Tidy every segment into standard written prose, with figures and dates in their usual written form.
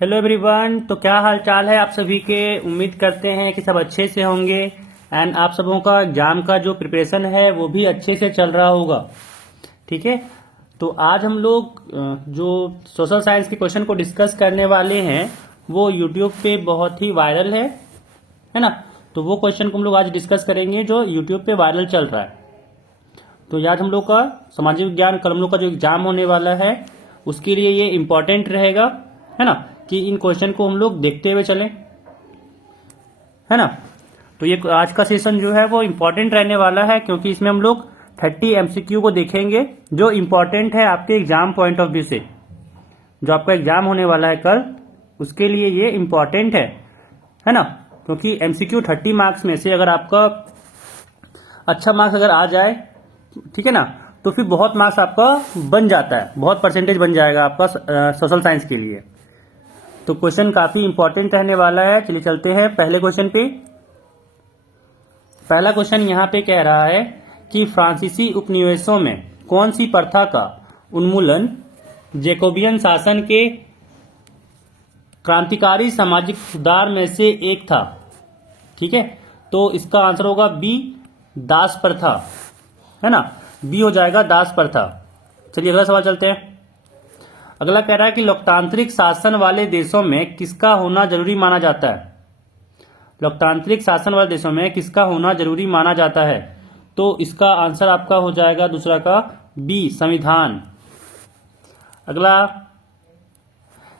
Hello everyone. तो क्या हाल चाल है आप सभी के। उम्मीद करते हैं कि सब अच्छे से होंगे एंड आप सबों का एग्जाम का जो प्रिपरेशन है वो भी अच्छे से चल रहा होगा। ठीक है, तो आज हम लोग जो सोशल साइंस के क्वेश्चन को डिस्कस करने वाले हैं वो यूट्यूब पे बहुत ही वायरल है ना। तो वो क्वेश्चन को हम लोग आज डिस्कस करेंगे जो यूट्यूब पे वायरल चल रहा है। तो आज हम लोग का सामाजिक विज्ञान कल हम लोग का जो एग्जाम होने वाला है उसके लिए ये इम्पोर्टेंट रहेगा, है ना, कि इन क्वेश्चन को हम लोग देखते हुए चलें, है ना। तो ये आज का सेशन जो है वो इम्पोर्टेंट रहने वाला है क्योंकि इसमें हम लोग 30 एमसीक्यू को देखेंगे जो इम्पोर्टेंट है आपके एग्जाम पॉइंट ऑफ व्यू से। जो आपका एग्जाम होने वाला है कल उसके लिए ये इम्पोर्टेंट है ना। क्योंकि एमसीक्यू 30 मार्क्स में से अगर आपका अच्छा मार्क्स अगर आ जाए, ठीक है ना, तो फिर बहुत मार्क्स आपका बन जाता है, बहुत परसेंटेज बन जाएगा आपका सोशल साइंस के लिए। तो क्वेश्चन काफी इंपॉर्टेंट रहने वाला है। चलिए चलते हैं पहले क्वेश्चन पे। पहला क्वेश्चन यहाँ पे कह रहा है कि फ्रांसीसी उपनिवेशों में कौन सी प्रथा का उन्मूलन जैकोबियन शासन के क्रांतिकारी सामाजिक सुधार में से एक था। ठीक है, तो इसका आंसर होगा बी, दास प्रथा, है ना। बी हो जाएगा दास प्रथा। चलिए अगला सवाल चलते हैं। अगला कह रहा है कि लोकतांत्रिक शासन वाले देशों में किसका होना जरूरी माना जाता है। लोकतांत्रिक शासन वाले देशों में किसका होना जरूरी माना जाता है, तो इसका आंसर आपका हो जाएगा दूसरा का बी, संविधान। अगला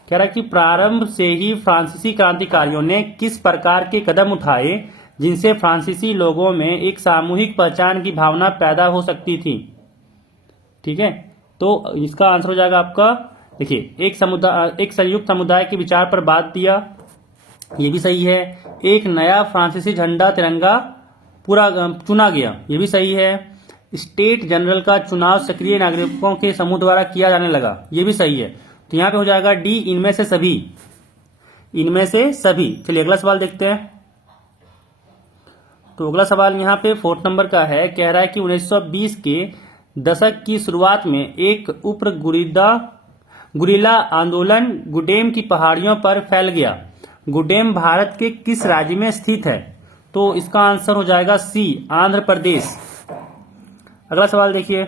कह रहा है कि प्रारंभ से ही फ्रांसीसी क्रांतिकारियों ने किस प्रकार के कदम उठाए जिनसे फ्रांसीसी लोगों में एक सामूहिक पहचान की भावना पैदा हो सकती थी। ठीक है, तो इसका आंसर हो जाएगा आपका, देखिए, एक संयुक्त समुदाय के विचार पर बात दिया, ये भी सही है। एक नया फ्रांसीसी झंडा तिरंगा पूरा चुना गया, ये भी सही है। स्टेट जनरल का चुनाव सक्रिय नागरिकों के समूह द्वारा किया जाने लगा, ये भी सही है। तो यहां पे हो जाएगा डी, इनमें से सभी, इनमें से सभी। चलिए अगला सवाल देखते हैं। तो अगला सवाल यहाँ पे 4 नंबर का है। कह रहा है कि 1920 के दशक की शुरुआत में एक उग्र गुरिल्ला आंदोलन गुडेम की पहाड़ियों पर फैल गया। गुडेम भारत के किस राज्य में स्थित है, तो इसका आंसर हो जाएगा सी, आंध्र प्रदेश। अगला सवाल देखिए।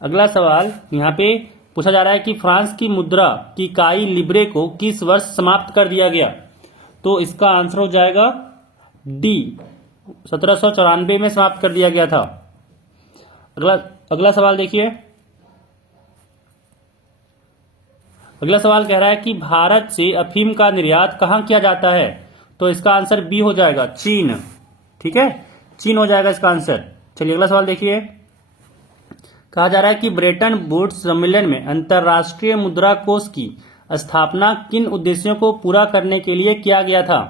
अगला सवाल यहाँ पे पूछा जा रहा है कि फ्रांस की मुद्रा की इकाई लिब्रे को किस वर्ष समाप्त कर दिया गया, तो इसका आंसर हो जाएगा डी, 1794 में समाप्त कर दिया गया था। अगला सवाल देखिए। अगला सवाल कह रहा है कि भारत से अफीम का निर्यात कहां किया जाता है, तो इसका आंसर बी हो जाएगा, चीन। ठीक है, चीन हो जाएगा इसका आंसर। चलिए अगला सवाल देखिए। कहा जा रहा है कि ब्रेटन वुड्स सम्मेलन में अंतर्राष्ट्रीय मुद्रा कोष की स्थापना किन उद्देश्यों को पूरा करने के लिए किया गया था,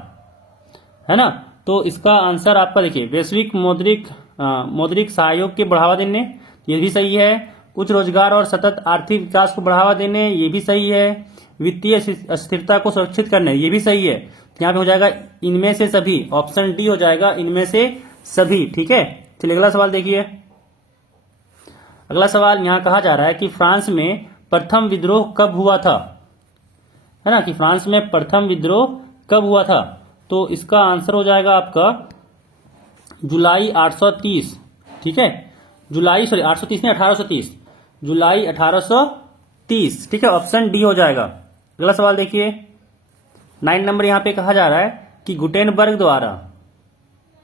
है ना। तो इसका आंसर आपका देखिए, वैश्विक मौद्रिक सहयोग के बढ़ावा देने, ये भी सही है। उच्च रोजगार और सतत आर्थिक विकास को बढ़ावा देने, ये भी सही है। वित्तीय स्थिरता को सुरक्षित करने, ये भी सही है। तो यहाँ पे हो जाएगा इनमें से सभी, ऑप्शन डी हो जाएगा, इनमें से सभी। ठीक है, चलिए अगला सवाल देखिए। अगला सवाल यहाँ कहा जा रहा है कि फ्रांस में प्रथम विद्रोह कब हुआ था, है ना, कि फ्रांस में प्रथम विद्रोह कब हुआ था, तो इसका आंसर हो जाएगा आपका जुलाई 830। ठीक है, जुलाई 830 नहीं 1830, जुलाई 1830। ठीक है, ऑप्शन डी हो जाएगा। अगला सवाल देखिए। 9 नंबर यहाँ पे कहा जा रहा है कि गुटेनबर्ग द्वारा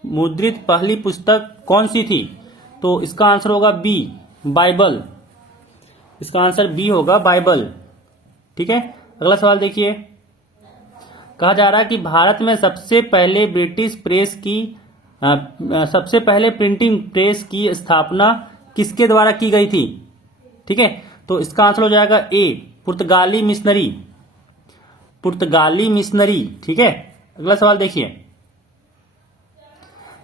मुद्रित पहली पुस्तक कौन सी थी, तो इसका आंसर होगा बी, बाइबल। इसका आंसर बी होगा, बाइबल। ठीक है, अगला सवाल देखिए। कहा जा रहा है कि भारत में सबसे पहले प्रिंटिंग प्रेस की स्थापना किसके द्वारा की गई थी। ठीक है, तो इसका आंसर हो जाएगा ए, पुर्तगाली मिशनरी। ठीक है, अगला सवाल देखिए।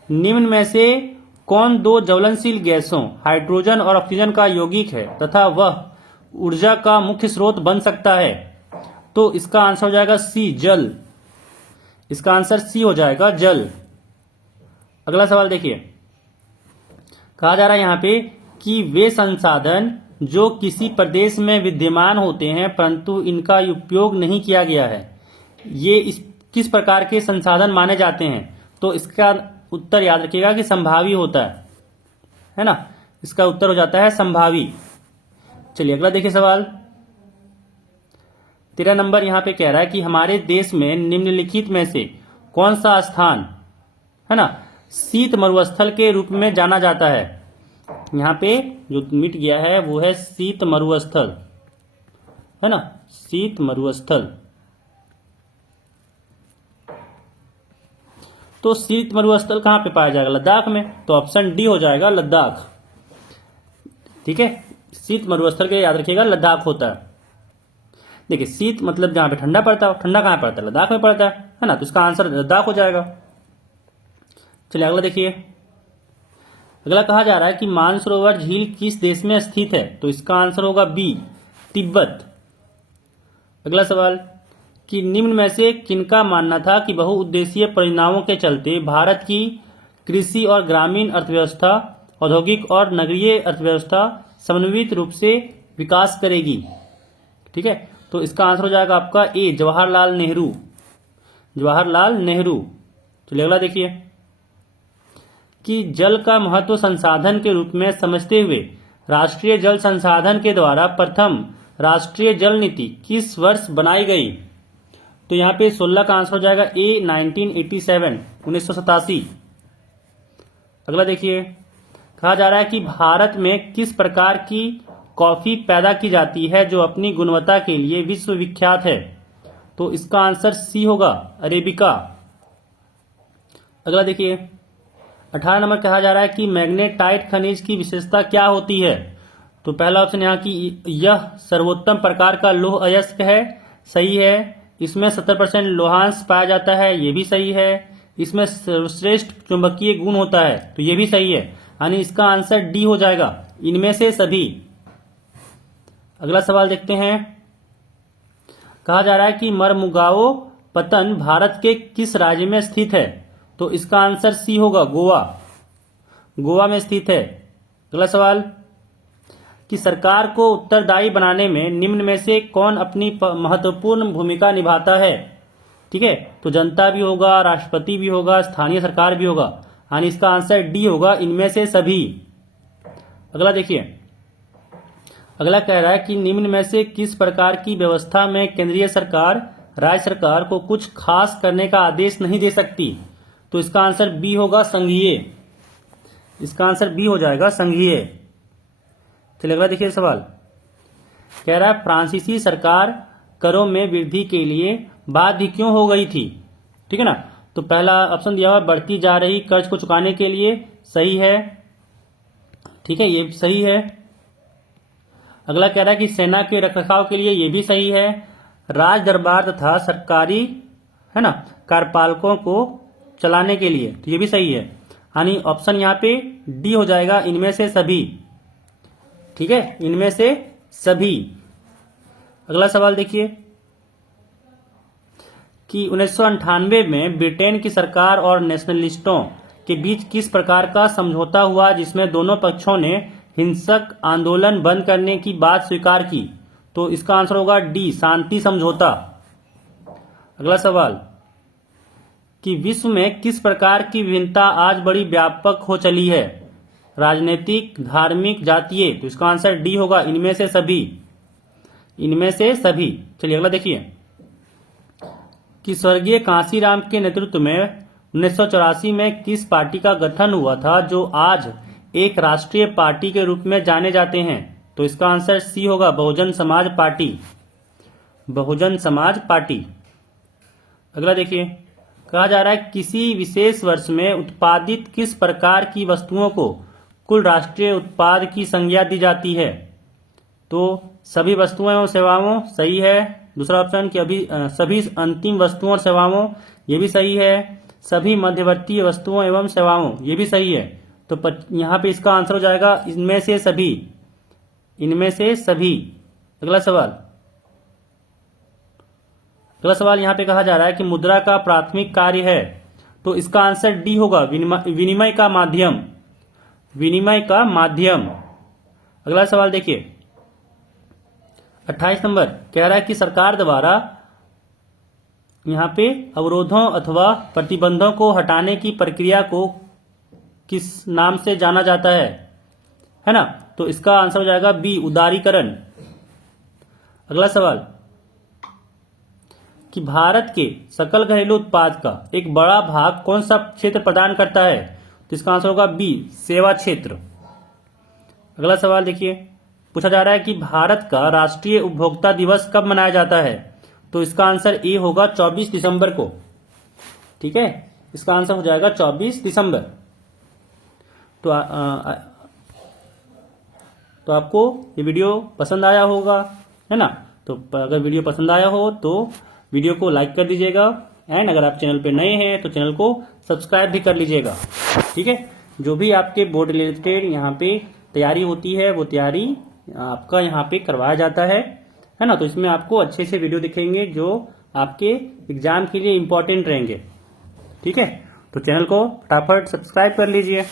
निम्न में से कौन दो ज्वलनशील गैसों हाइड्रोजन और ऑक्सीजन का यौगिक है तथा वह ऊर्जा का मुख्य स्रोत बन सकता है, तो इसका आंसर हो जाएगा सी, जल। इसका आंसर सी हो जाएगा, जल। अगला सवाल देखिए। कहा जा रहा है यहां पे कि वे संसाधन जो किसी प्रदेश में विद्यमान होते हैं परंतु इनका उपयोग नहीं किया गया है, ये किस प्रकार के संसाधन माने जाते हैं? तो इसका उत्तर याद रखिएगा कि संभावी होता है ना। इसका उत्तर हो जाता है संभावी। चलिए अगला देखिए सवाल। 13 नंबर यहां पे कह रहा है कि हमारे देश में निम्नलिखित में से कौन सा स्थान है ना शीत मरुस्थल के रूप में जाना जाता है? यहाँ पे जो मिट गया है वो है शीत मरुस्थल, है ना, शीत मरुस्थल। तो शीत मरुस्थल कहाँ पे पाया जाएगा? लद्दाख में। तो ऑप्शन डी हो जाएगा लद्दाख। ठीक है, शीत मरुस्थल के याद रखिएगा लद्दाख होता है। देखिए शीत मतलब जहां पे ठंडा पड़ता है, ठंडा कहाँ पड़ता है? लद्दाख में पड़ता है ना। तो इसका आंसर लद्दाख हो जाएगा। चलिए अगला देखिए। अगला कहा जा रहा है कि मानसरोवर झील किस देश में स्थित है? तो इसका आंसर होगा बी, तिब्बत। अगला सवाल कि निम्न में से किनका मानना था कि बहुउद्देशीय परियोजनाओं के चलते भारत की कृषि और ग्रामीण अर्थव्यवस्था, औद्योगिक और नगरीय अर्थव्यवस्था समन्वित रूप से विकास करेगी? ठीक है, तो इसका आंसर हो जाएगा आपका ए, जवाहरलाल नेहरू। जवाहरलाल नेहरू। चलिए अगला देखिए कि जल का महत्व संसाधन के रूप में समझते हुए राष्ट्रीय जल संसाधन के द्वारा प्रथम राष्ट्रीय जल नीति किस वर्ष बनाई गई? तो यहाँ पे 16 का आंसर हो जाएगा ए, 1987, 1987। अगला देखिए कहा जा रहा है कि भारत में किस प्रकार की कॉफी पैदा की जाती है जो अपनी गुणवत्ता के लिए विश्वविख्यात है? तो इसका आंसर सी होगा, अरेबिका। अगला देखिए 18 नंबर कहा जा रहा है कि मैग्नेटाइट खनिज की विशेषता क्या होती है? तो पहला ऑप्शन यहाँ की यह सर्वोत्तम प्रकार का लौह अयस्क है, सही है। इसमें 70% लोहांश पाया जाता है, ये भी सही है। इसमें सर्वश्रेष्ठ चुंबकीय गुण होता है, तो ये भी सही है। यानी इसका आंसर डी हो जाएगा, इनमें से सभी। अगला सवाल देखते हैं। कहा जा रहा है कि मरमुगाओ पत्तन भारत के किस राज्य में स्थित है? तो इसका आंसर सी होगा, गोवा। गोवा में स्थित है। अगला सवाल कि सरकार को उत्तरदायी बनाने में निम्न में से कौन अपनी महत्वपूर्ण भूमिका निभाता है? ठीक है, तो जनता भी होगा, राष्ट्रपति भी होगा, स्थानीय सरकार भी होगा। यानी इसका आंसर डी होगा, इनमें से सभी। अगला देखिए, अगला कह रहा है कि निम्न में से किस प्रकार की व्यवस्था में केंद्रीय सरकार राज्य सरकार को कुछ खास करने का आदेश नहीं दे सकती? तो इसका आंसर बी होगा, संघीय। इसका आंसर बी हो जाएगा, संघीय। चलिए अगला देखिए सवाल। कह रहा है फ्रांसीसी सरकार करों में वृद्धि के लिए बाध्य क्यों हो गई थी? ठीक है ना। तो पहला ऑप्शन दिया हुआ बढ़ती जा रही कर्ज को चुकाने के लिए, सही है। ठीक है, ये सही है। अगला कह रहा है कि सेना के रखरखाव के लिए, ये भी सही है। राज दरबार तथा सरकारी है ना कार्यपालकों को चलाने के लिए, तो ये भी सही है। यानी ऑप्शन यहाँ पे डी हो जाएगा, इनमें से सभी। ठीक है, इनमें से सभी। अगला सवाल देखिए कि 1998 में ब्रिटेन की सरकार और नेशनलिस्टों के बीच किस प्रकार का समझौता हुआ जिसमें दोनों पक्षों ने हिंसक आंदोलन बंद करने की बात स्वीकार की? तो इसका आंसर होगा डी, शांति समझौता। अगला सवाल कि विश्व में किस प्रकार की विभिन्नता आज बड़ी व्यापक हो चली है? राजनीतिक, धार्मिक, जातीय? तो इसका आंसर डी होगा, इनमें से सभी। इनमें से सभी। चलिए अगला देखिए कि स्वर्गीय कांशीराम के नेतृत्व में 1984 में किस पार्टी का गठन हुआ था जो आज एक राष्ट्रीय पार्टी के रूप में जाने जाते हैं? तो इसका आंसर सी होगा, बहुजन समाज पार्टी। बहुजन समाज पार्टी। अगला देखिए कहा जा रहा है किसी विशेष वर्ष में उत्पादित किस प्रकार की वस्तुओं को कुल राष्ट्रीय उत्पाद की संज्ञा दी जाती है? तो सभी वस्तुओं एवं सेवाओं, सही है। दूसरा ऑप्शन कि अभी सभी अंतिम वस्तुओं और सेवाओं, ये भी सही है। सभी मध्यवर्ती वस्तुओं एवं सेवाओं, ये भी सही है। तो यहाँ पे इसका आंसर हो जाएगा इनमें से सभी। इनमें से सभी। अगला सवाल यहाँ पे कहा जा रहा है कि मुद्रा का प्राथमिक कार्य है, तो इसका आंसर डी होगा, विनिमय का माध्यम। विनिमय का माध्यम। अगला सवाल देखिए 28 नंबर कह रहा है कि सरकार द्वारा यहाँ पे अवरोधों अथवा प्रतिबंधों को हटाने की प्रक्रिया को किस नाम से जाना जाता है ना। तो इसका आंसर हो जाएगा बी, उदारीकरण। अगला सवाल कि भारत के सकल घरेलू उत्पाद का एक बड़ा भाग कौन सा क्षेत्र प्रदान करता है। तो इसका आंसर होगा बी, सेवा क्षेत्र। अगला सवाल देखिए, पूछा जा रहा है कि भारत का राष्ट्रीय उपभोक्ता दिवस कब मनाया जाता है। तो इसका आंसर ए होगा 24 दिसंबर को। ठीक है, इसका आंसर हो जाएगा 24 दिसंबर। तो आपको ये वीडियो पसंद आया होगा, है ना। तो अगर वीडियो पसंद आया हो तो वीडियो को लाइक कर दीजिएगा, एंड अगर आप चैनल पे नए हैं तो चैनल को सब्सक्राइब भी कर लीजिएगा। ठीक है, जो भी आपके बोर्ड रिलेटेड यहाँ पे तैयारी होती है वो तैयारी आपका यहाँ पे करवाया जाता है ना। तो इसमें आपको अच्छे से वीडियो दिखेंगे जो आपके एग्जाम के लिए इंपॉर्टेंट रहेंगे। ठीक है, तो चैनल को फटाफट सब्सक्राइब कर लीजिए।